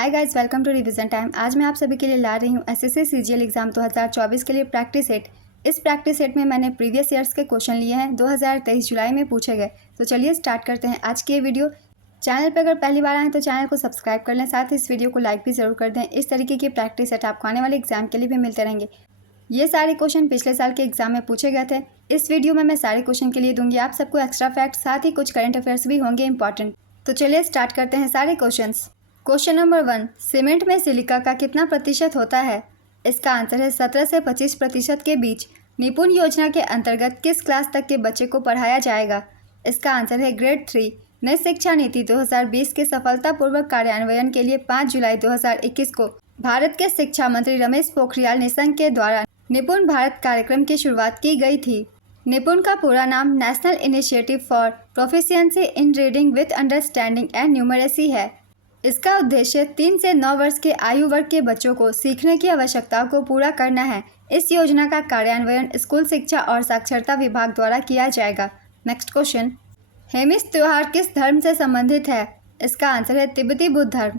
Hi guys, welcome to revision time. आज मैं आप सभी के लिए ला रही हूँ एसएससी सीजीएल एग्जाम 2024 के लिए प्रैक्टिस सेट। इस प्रैक्टिस सेट में मैंने प्रीवियस ईयर्स के क्वेश्चन लिए हैं 2023 जुलाई में पूछे गए। तो चलिए स्टार्ट करते हैं आज की ये वीडियो। चैनल पर अगर पहली बार आए तो चैनल को सब्सक्राइब कर लें, साथ ही इस वीडियो को लाइक भी ज़रूर कर दें। इस तरीके की प्रैक्टिस सेट आपको आने वाले एग्जाम के लिए भी मिलते रहेंगे। ये सारे क्वेश्चन पिछले साल के एग्जाम में पूछे गए थे। इस वीडियो में मैं सारे क्वेश्चन के लिए दूंगी आप सबको एक्स्ट्रा फैक्ट, साथ ही कुछ करंट अफेयर्स भी होंगे इंपॉर्टेंट। तो चलिए स्टार्ट करते हैं सारे क्वेश्चन। क्वेश्चन नंबर 1, सीमेंट में सिलिका का कितना प्रतिशत होता है? इसका आंसर है 17 से 25% के बीच। निपुण योजना के अंतर्गत किस क्लास तक के बच्चे को पढ़ाया जाएगा? इसका आंसर है ग्रेड 3। नई शिक्षा नीति 2020 के सफलतापूर्वक कार्यान्वयन के लिए 5 जुलाई 2021 को भारत के शिक्षा मंत्री रमेश पोखरियाल निशंक के द्वारा निपुण भारत कार्यक्रम की शुरुआत की गई थी। निपुण का पूरा नाम national initiative for proficiency in reading with understanding and numeracy है। इसका उद्देश्य 3 से 9 वर्ष के आयु वर्ग के बच्चों को सीखने की आवश्यकताओं को पूरा करना है। इस योजना का कार्यान्वयन स्कूल शिक्षा और साक्षरता विभाग द्वारा किया जाएगा। नेक्स्ट क्वेश्चन, हेमिस त्योहार किस धर्म से संबंधित है? इसका आंसर है तिब्बती बुद्ध धर्म।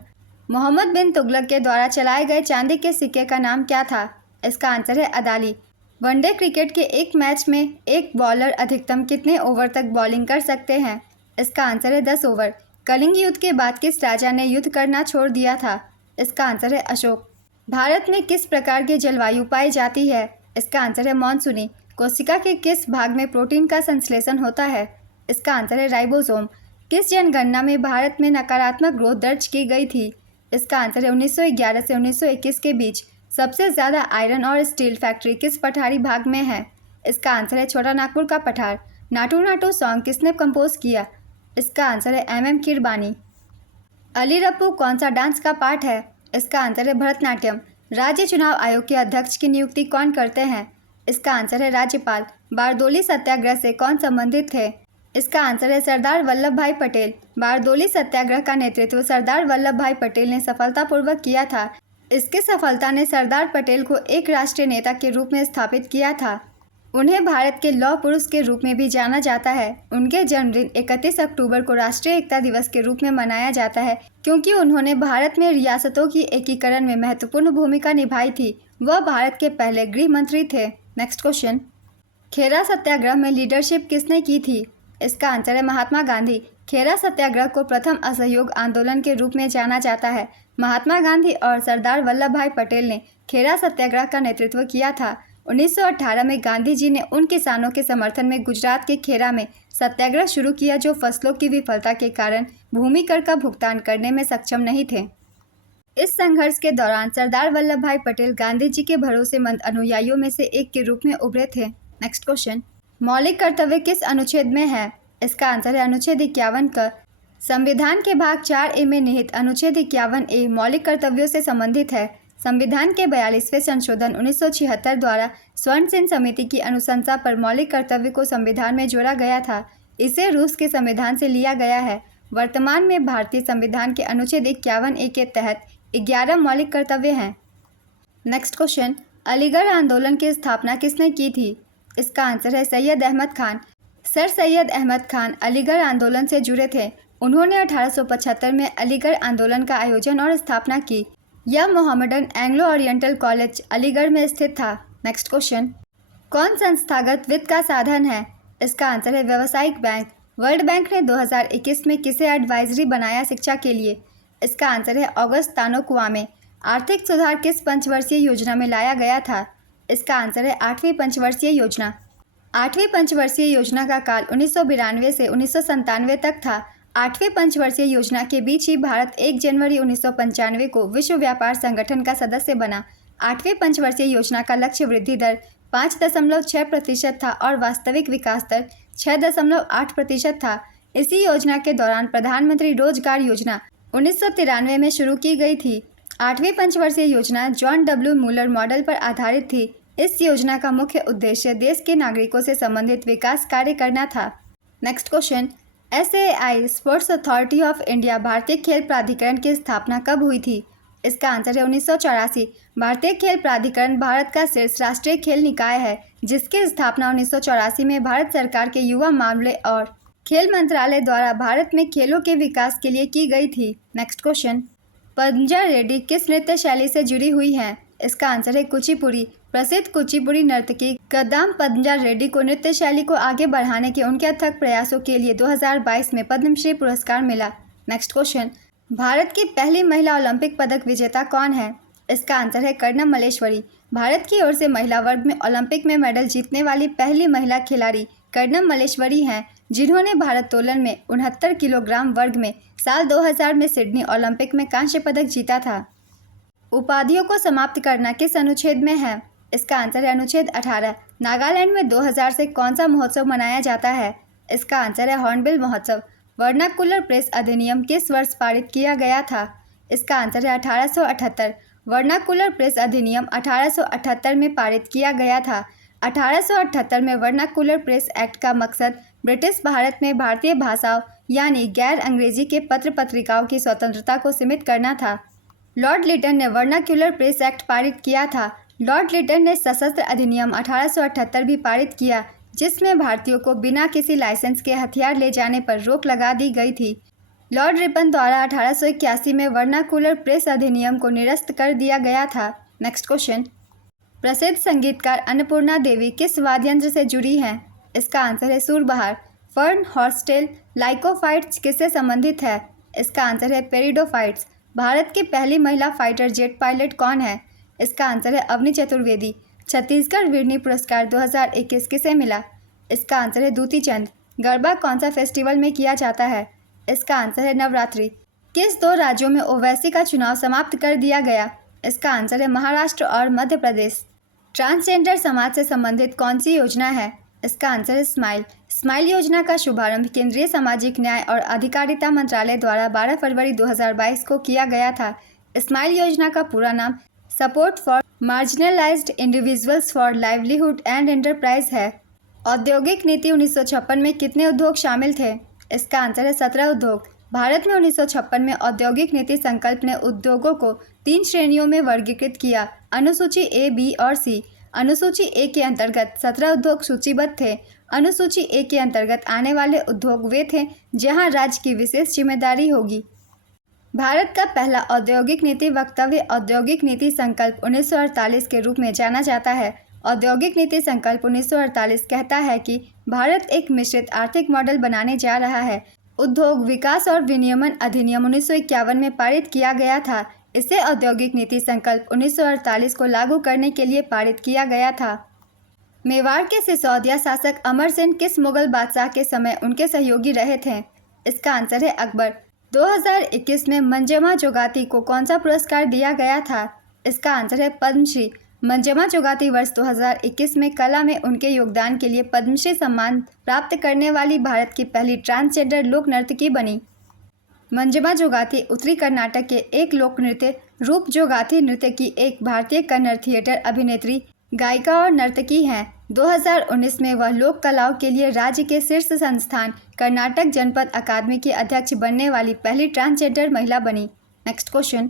मोहम्मद बिन तुगलक के द्वारा चलाए गए चांदी के सिक्के का नाम क्या था? इसका आंसर है अदाली। वनडे क्रिकेट के एक मैच में एक बॉलर अधिकतम कितने ओवर तक बॉलिंग कर सकते हैं? इसका आंसर है 10 ओवर। कलिंग युद्ध के बाद किस राजा ने युद्ध करना छोड़ दिया था? इसका आंसर है अशोक। भारत में किस प्रकार की जलवायु पाई जाती है? इसका आंसर है मॉनसूनी। कोशिका के किस भाग में प्रोटीन का संश्लेषण होता है? इसका आंसर है राइबोसोम। किस जनगणना में भारत में नकारात्मक ग्रोथ दर्ज की गई थी? इसका आंसर है 1911 से 1921 के बीच। सबसे ज़्यादा आयरन और स्टील फैक्ट्री किस पठारी भाग में है? इसका आंसर है छोटा नागपुर का पठार। नाटू नाटू सॉन्ग किसने कंपोज किया? इसका आंसर है एम कीरबानी। अली रप्पू कौन सा डांस का पार्ट है? इसका आंसर है भरतनाट्यम। राज्य चुनाव आयोग के अध्यक्ष की नियुक्ति कौन करते हैं? इसका आंसर है राज्यपाल। बारदोली सत्याग्रह से कौन संबंधित थे? इसका आंसर है सरदार वल्लभ भाई पटेल। बारदोली सत्याग्रह का नेतृत्व सरदार वल्लभ भाई पटेल ने सफलतापूर्वक किया था। इसकी सफलता ने सरदार पटेल को एक राष्ट्रीय नेता के रूप में स्थापित किया था। उन्हें भारत के लौह पुरुष के रूप में भी जाना जाता है। उनके जन्मदिन 31 अक्टूबर को राष्ट्रीय एकता दिवस के रूप में मनाया जाता है, क्योंकि उन्होंने भारत में रियासतों की एकीकरण में महत्वपूर्ण भूमिका निभाई थी। वह भारत के पहले गृह मंत्री थे। नेक्स्ट क्वेश्चन, खेरा सत्याग्रह में लीडरशिप किसने की थी? इसका आंसर है महात्मा गांधी। खेरा सत्याग्रह को प्रथम असहयोग आंदोलन के रूप में जाना जाता है। महात्मा गांधी और सरदार वल्लभ भाई पटेल ने खेरा सत्याग्रह का नेतृत्व किया था। 1918 में गांधी जी ने उन किसानों के समर्थन में गुजरात के खेरा में सत्याग्रह शुरू किया, जो फसलों की विफलता के कारण भूमि कर का भुगतान करने में सक्षम नहीं थे। इस संघर्ष के दौरान सरदार वल्लभ भाई पटेल गांधी जी के भरोसेमंद अनुयायियों में से एक के रूप में उभरे थे। नेक्स्ट क्वेश्चन, मौलिक कर्तव्य किस अनुच्छेद में है? इसका आंसर है अनुच्छेद 51 का। संविधान के भाग 4A में निहित अनुच्छेद 51A मौलिक कर्तव्यों से संबंधित है। संविधान के 42वें संशोधन 1976 द्वारा स्वर्ण सिंह समिति की अनुशंसा पर मौलिक कर्तव्य को संविधान में जोड़ा गया था। इसे रूस के संविधान से लिया गया है। वर्तमान में भारतीय संविधान के अनुच्छेद 51A के तहत 11 मौलिक कर्तव्य हैं। नेक्स्ट क्वेश्चन, अलीगढ़ आंदोलन की स्थापना किसने की थी? इसका आंसर है सैयद अहमद खान। सर सैयद अहमद खान अलीगढ़ आंदोलन से जुड़े थे। उन्होंने 1875 में अलीगढ़ आंदोलन का आयोजन और स्थापना की। यह Mohammedan Anglo oriental college Aligarh में स्थित था। नेक्स्ट क्वेश्चन, कौन संस्थागत वित्त का साधन है? इसका आंसर है व्यावसायिक बैंक। वर्ल्ड बैंक ने 2021 में किसे एडवाइजरी बनाया शिक्षा के लिए? इसका आंसर है ऑगस्ट तानो कुआमे। आर्थिक सुधार किस पंचवर्षीय योजना में लाया गया था? इसका आंसर है 8वीं पंचवर्षीय योजना। 8वीं पंचवर्षीय योजना का काल 1992 से 1997 तक था। 8वीं पंचवर्षीय योजना के बीच ही भारत 1 जनवरी 1995 को विश्व व्यापार संगठन का सदस्य बना। 8वीं पंचवर्षीय योजना का लक्ष्य वृद्धि दर 5.6% था और वास्तविक विकास दर 6.8% था। इसी योजना के दौरान प्रधानमंत्री रोजगार योजना 1993 में शुरू की गई थी। 8वीं पंचवर्षीय योजना जॉन डब्ल्यू मूलर मॉडल पर आधारित थी। इस योजना का मुख्य उद्देश्य देश के नागरिकों से संबंधित विकास कार्य करना था। Next question, SAI sports authority of India भारतीय खेल प्राधिकरण की स्थापना कब हुई थी? इसका आंसर है 1984। भारतीय खेल प्राधिकरण भारत का शीर्ष राष्ट्रीय खेल निकाय है, जिसकी स्थापना 1984 में भारत सरकार के युवा मामले और खेल मंत्रालय द्वारा भारत में खेलों के विकास के लिए की गई थी। नेक्स्ट क्वेश्चन, पंजा रेड्डी किस नृत्य शैली से जुड़ी हुई हैं? इसका आंसर है कुचिपुड़ी। प्रसिद्ध कुचिपुड़ी नर्तकी कदम पंजा रेड्डी को नृत्य शैली को आगे बढ़ाने के उनके अथक प्रयासों के लिए 2022 में पद्मश्री पुरस्कार मिला। नेक्स्ट क्वेश्चन, भारत की पहली महिला ओलंपिक पदक विजेता कौन है? इसका आंसर है कर्णम मल्लेश्वरी। भारत की ओर से महिला वर्ग में ओलंपिक में मेडल जीतने वाली पहली महिला खिलाड़ी कर्णम मल्लेश्वरी हैं, जिन्होंने भारोत्तोलन में 69 किलोग्राम वर्ग में साल 2000 में सिडनी ओलंपिक में कांस्य पदक जीता था। उपाधियों को समाप्त करना किस अनुच्छेद में है? इसका आंसर है अनुच्छेद 18। नागालैंड में 2000 से कौन सा महोत्सव मनाया जाता है? इसका आंसर है हॉर्नबिल महोत्सव। वर्नाकुलर प्रेस अधिनियम किस वर्ष पारित किया गया था? इसका आंसर है 1878। वर्नाकुलर प्रेस अधिनियम 1878 में पारित किया गया था। 1878 में वर्नाकुलर प्रेस एक्ट का मकसद ब्रिटिश भारत में भारतीय भाषाओं यानी गैर अंग्रेजी के पत्र पत्रिकाओं की स्वतंत्रता को सीमित करना था। लॉर्ड लिटन ने वर्नाक्युलर प्रेस एक्ट पारित किया था। लॉर्ड लिटन ने सशस्त्र अधिनियम 1878 भी पारित किया, जिसमें भारतीयों को बिना किसी लाइसेंस के हथियार ले जाने पर रोक लगा दी गई थी। लॉर्ड रिपन द्वारा 1881 में वर्नाकुलर प्रेस अधिनियम को निरस्त कर दिया गया था। नेक्स्ट क्वेश्चन, प्रसिद्ध संगीतकार अन्नपूर्णा देवी किस वाद्ययंत्र से जुड़ी हैं? इसका आंसर है सूरबहार। फर्न हॉर्सटेल लाइकोफाइट्स किससे संबंधित है? इसका आंसर है पेरिडोफाइट्स। भारत की पहली महिला फाइटर जेट पायलट कौन है? इसका आंसर है अवनी चतुर्वेदी। छत्तीसगढ़ वीरनी पुरस्कार 2021 किसे मिला? इसका आंसर है दूती चंद। गरबा कौन सा फेस्टिवल में किया जाता है? इसका आंसर है नवरात्रि। किस दो राज्यों में ओवैसी का चुनाव समाप्त कर दिया गया? इसका आंसर है महाराष्ट्र और मध्य प्रदेश। ट्रांसजेंडर समाज से संबंधित कौन सी योजना है? इसका आंसर है स्माइल। स्माइल योजना का शुभारंभ केंद्रीय सामाजिक न्याय और अधिकारिता मंत्रालय द्वारा 12 फरवरी 2022 को किया गया था। स्माइल योजना का पूरा नाम support for marginalised individuals for livelihood and enterprise है। औद्योगिक नीति 1956 में कितने उद्योग शामिल थे? इसका आंसर है 17 उद्योग। भारत में 1956 में औद्योगिक नीति संकल्प ने उद्योगों को 3 श्रेणियों में वर्गीकृत किया, अनुसूची ए, बी और सी। अनुसूची ए के अंतर्गत 17 उद्योग सूचीबद्ध थे। अनुसूची ए के अंतर्गत आने वाले उद्योग वे थे जहां राज्य की विशेष जिम्मेदारी होगी। भारत का पहला औद्योगिक नीति वक्तव्य औद्योगिक नीति संकल्प 1948 के रूप में जाना जाता है। औद्योगिक नीति संकल्प 1948 कहता है कि भारत एक मिश्रित आर्थिक मॉडल बनाने जा रहा है। उद्योग विकास और विनियमन अधिनियम 1951 में पारित किया गया था। इसे औद्योगिक नीति संकल्प 1948 को लागू करने के लिए पारित किया गया था। मेवाड़ के सिसोदिया शासक अमर सेन किस मुगल बादशाह के समय उनके सहयोगी रहे थे? इसका आंसर है अकबर। 2021 में मंजमा जोगाती को कौन सा पुरस्कार दिया गया था? इसका आंसर है पद्मश्री। मंजमा जोगाती वर्ष 2021 में कला में उनके योगदान के लिए पद्मश्री सम्मान प्राप्त करने वाली भारत की पहली ट्रांसजेंडर लोक नर्तकी बनी। मंजमा जोगाती उत्तरी कर्नाटक के एक लोक नृत्य रूप जोगाती नृत्य की एक भारतीय कन्नड़ थिएटर अभिनेत्री, गायिका और नर्तकी हैं। 2019 में वह लोक कलाओं के लिए राज्य के शीर्ष संस्थान कर्नाटक जनपद अकादमी की अध्यक्ष बनने वाली पहली ट्रांसजेंडर महिला बनी। नेक्स्ट क्वेश्चन,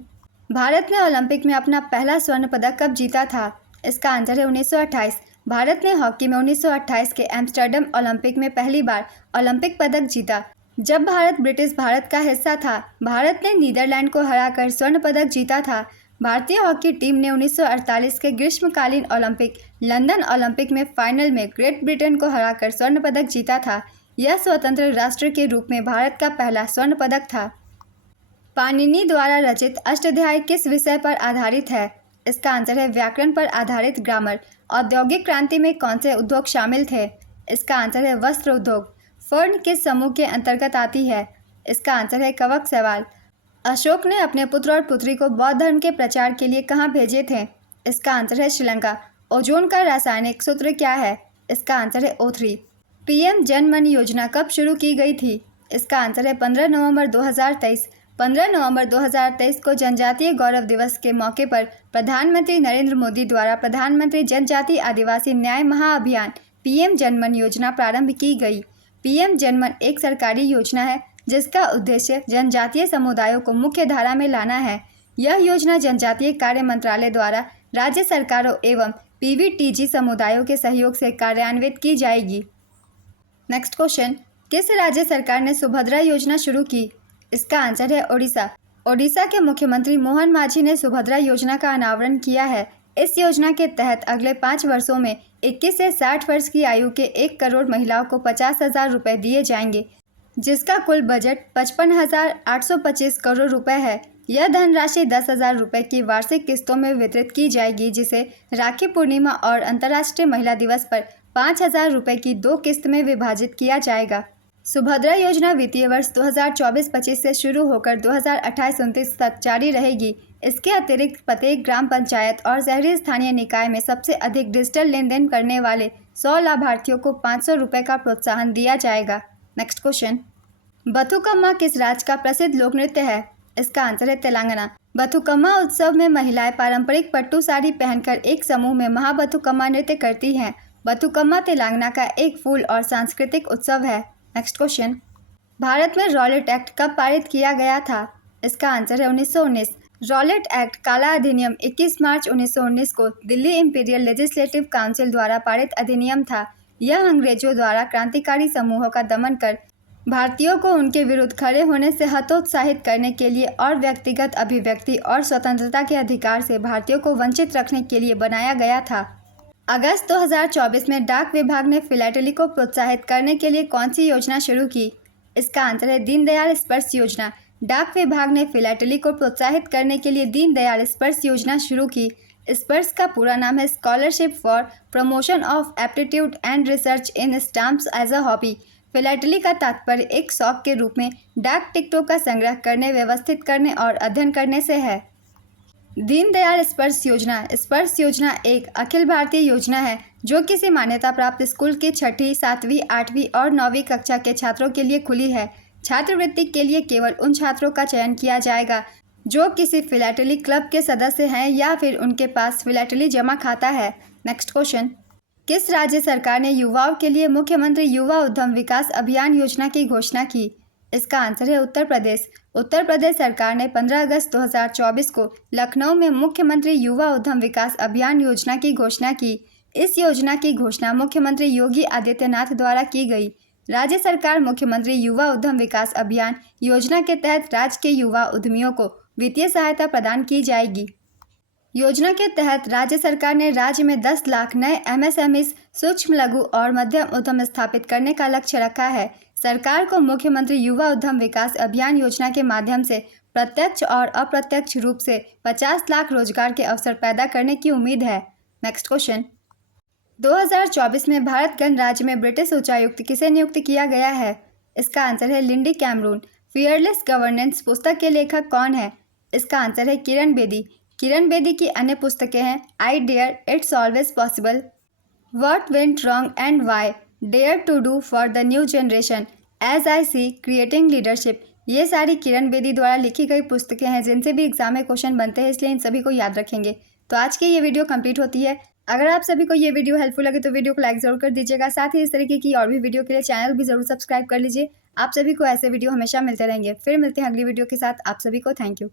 भारत ने ओलंपिक में अपना पहला स्वर्ण पदक कब जीता था? इसका आंसर है 1928। भारत ने हॉकी में 1928 के एम्स्टर्डम ओलंपिक में पहली बार ओलंपिक पदक जीता। जब भारत ब्रिटिश भारत का हिस्सा था, भारत ने नीदरलैंड को हराकर स्वर्ण पदक जीता था। भारतीय हॉकी टीम ने 1948 के ग्रीष्मकालीन ओलंपिक लंदन ओलंपिक में फाइनल में ग्रेट ब्रिटेन को हराकर स्वर्ण पदक जीता था। यह स्वतंत्र राष्ट्र के रूप में भारत का पहला स्वर्ण पदक था। पाणिनि द्वारा रचित अष्टाध्यायी किस विषय पर आधारित है? इसका आंसर है व्याकरण पर आधारित ग्रामर। औद्योगिक क्रांति में कौन से उद्योग शामिल थे? इसका आंसर है वस्त्र उद्योग। फर्न किस समूह के अंतर्गत आती है? इसका आंसर है कवक सवाल। अशोक ने अपने पुत्र और पुत्री को बौद्ध धर्म के प्रचार के लिए कहाँ भेजे थे? इसका आंसर है श्रीलंका। ओजोन का रासायनिक सूत्र क्या है? इसका आंसर है O3। पीएम जन मन योजना कब शुरू की गई थी? इसका आंसर है 15 नवंबर 2023। 15 नवंबर 2023 को जनजातीय गौरव दिवस के मौके पर प्रधानमंत्री नरेंद्र मोदी द्वारा प्रधानमंत्री जनजातीय आदिवासी न्याय महाअभियान पीएम जनमन योजना प्रारंभ की गई। पीएम जनमन एक सरकारी योजना है जिसका उद्देश्य जनजातीय समुदायों को मुख्य धारा में लाना है। यह योजना जनजातीय कार्य मंत्रालय द्वारा राज्य सरकारों एवं पीवीटीजी समुदायों के सहयोग से कार्यान्वित की जाएगी। नेक्स्ट क्वेश्चन, किस राज्य सरकार ने सुभद्रा योजना शुरू की? इसका आंसर है ओडिशा। ओडिशा के मुख्यमंत्री मोहन मांझी ने सुभद्रा योजना का अनावरण किया है। इस योजना के तहत अगले 5 वर्षों में 21 से 60 वर्ष की आयु के 1 करोड़ महिलाओं को 50,000 रुपये दिए जाएंगे, जिसका कुल बजट 55,825 करोड़ रुपए है। यह धनराशि 10,000 रुपये की वार्षिक किस्तों में वितरित की जाएगी, जिसे राखी पूर्णिमा और अंतर्राष्ट्रीय महिला दिवस पर 5,000 रुपये की 2 किस्त में विभाजित किया जाएगा। सुभद्रा योजना वित्तीय वर्ष 2024-25 से शुरू होकर 2028-29 तक जारी रहेगी। इसके अतिरिक्त प्रत्येक ग्राम पंचायत और शहरी स्थानीय निकाय में सबसे अधिक डिजिटल लेन देन करने वाले 100 लाभार्थियों को 500 रुपये का प्रोत्साहन दिया जाएगा। नेक्स्ट क्वेश्चन, बथुकम्मा किस राज्य का प्रसिद्ध लोक नृत्य है? इसका आंसर है तेलंगाना। बथुकम्मा उत्सव में महिलाएं पारंपरिक पट्टू साड़ी पहनकर एक समूह में महाबथुकम्मा नृत्य करती हैं। बथुकम्मा तेलंगाना का एक फूल और सांस्कृतिक उत्सव है। नेक्स्ट क्वेश्चन, भारत में रॉलेट एक्ट कब पारित किया गया था? इसका आंसर है 1919। रॉलेट एक्ट काला अधिनियम 21 मार्च 1919 को दिल्ली इंपीरियल लेजिस्लेटिव काउंसिल द्वारा पारित अधिनियम था। यह अंग्रेजों द्वारा क्रांतिकारी समूहों का दमन कर भारतीयों को उनके विरुद्ध खड़े होने से हतोत्साहित करने के लिए और व्यक्तिगत अभिव्यक्ति और स्वतंत्रता के अधिकार से भारतीयों को वंचित रखने के लिए बनाया गया था। अगस्त 2024 में डाक विभाग ने फिलैटली को प्रोत्साहित करने के लिए कौन सी योजना शुरू की? इसका आंसर है दीनदयाल स्पर्श योजना। डाक विभाग ने फिलैटली को प्रोत्साहित करने के लिए दीनदयाल स्पर्श योजना शुरू की। स्पर्श का पूरा नाम है scholarship for promotion of aptitude and research in stamps as a hobby. Philately का तात्पर्य एक शौक के रूप में डाक टिकटों का संग्रह करने, व्यवस्थित करने और अध्ययन करने से है। दीनदयाल स्पर्श योजना एक अखिल भारतीय योजना है जो किसी मान्यता प्राप्त स्कूल की 6ठी, 7वीं, 8वीं और 9वीं कक्षा के छात्रों के लिए खुली है। छात्रवृत्ति के लिए केवल उन छात्रों का चयन किया जाएगा जो किसी फिलैटली क्लब के सदस्य हैं या फिर उनके पास फिलैटली जमा खाता है। नेक्स्ट क्वेश्चन, किस राज्य सरकार ने युवाओं के लिए मुख्यमंत्री युवा उद्यम विकास अभियान योजना की घोषणा की? इसका आंसर है उत्तर प्रदेश। उत्तर प्रदेश सरकार ने 15 अगस्त 2024 को लखनऊ में मुख्यमंत्री युवा उद्यम विकास अभियान योजना की घोषणा की। इस योजना की घोषणा मुख्यमंत्री योगी आदित्यनाथ द्वारा की गई। राज्य सरकार मुख्यमंत्री युवा उद्यम विकास अभियान योजना के तहत राज्य के युवा उद्यमियों को वित्तीय सहायता प्रदान की जाएगी। योजना के तहत राज्य सरकार ने राज्य में 10 लाख नए MSMEs सूक्ष्म, लघु और मध्यम उद्यम स्थापित करने का लक्ष्य रखा है। सरकार को मुख्यमंत्री युवा उद्यम विकास अभियान योजना के माध्यम से प्रत्यक्ष और अप्रत्यक्ष रूप से 50 लाख रोजगार के अवसर पैदा करने की उम्मीद है। नेक्स्ट क्वेश्चन, 2024 में भारत गणराज्य में ब्रिटिश उच्चायुक्त किसे नियुक्त किया गया है? इसका आंसर है लिंडी कैमरून। फियरलेस गवर्नेंस पुस्तक के लेखक कौन है? इसका आंसर है किरण बेदी। किरण बेदी की अन्य पुस्तकें हैं I dare, it's always possible, what went wrong and why, dare to do for the new generation, as I see, creating leadership. ये सारी किरण बेदी द्वारा लिखी गई पुस्तकें हैं जिनसे भी एग्जाम में क्वेश्चन बनते हैं, इसलिए इन सभी को याद रखेंगे। तो आज की ये वीडियो कंप्लीट होती है। अगर आप सभी को ये वीडियो हेल्पफुल लगे तो वीडियो को लाइक जरूर कर दीजिएगा। साथ ही इस तरीके की और भी वीडियो के लिए चैनल भी जरूर सब्सक्राइब कर लीजिए। आप सभी को ऐसे वीडियो हमेशा मिलते रहेंगे। फिर मिलते हैं अगली वीडियो के साथ। आप सभी को थैंक यू।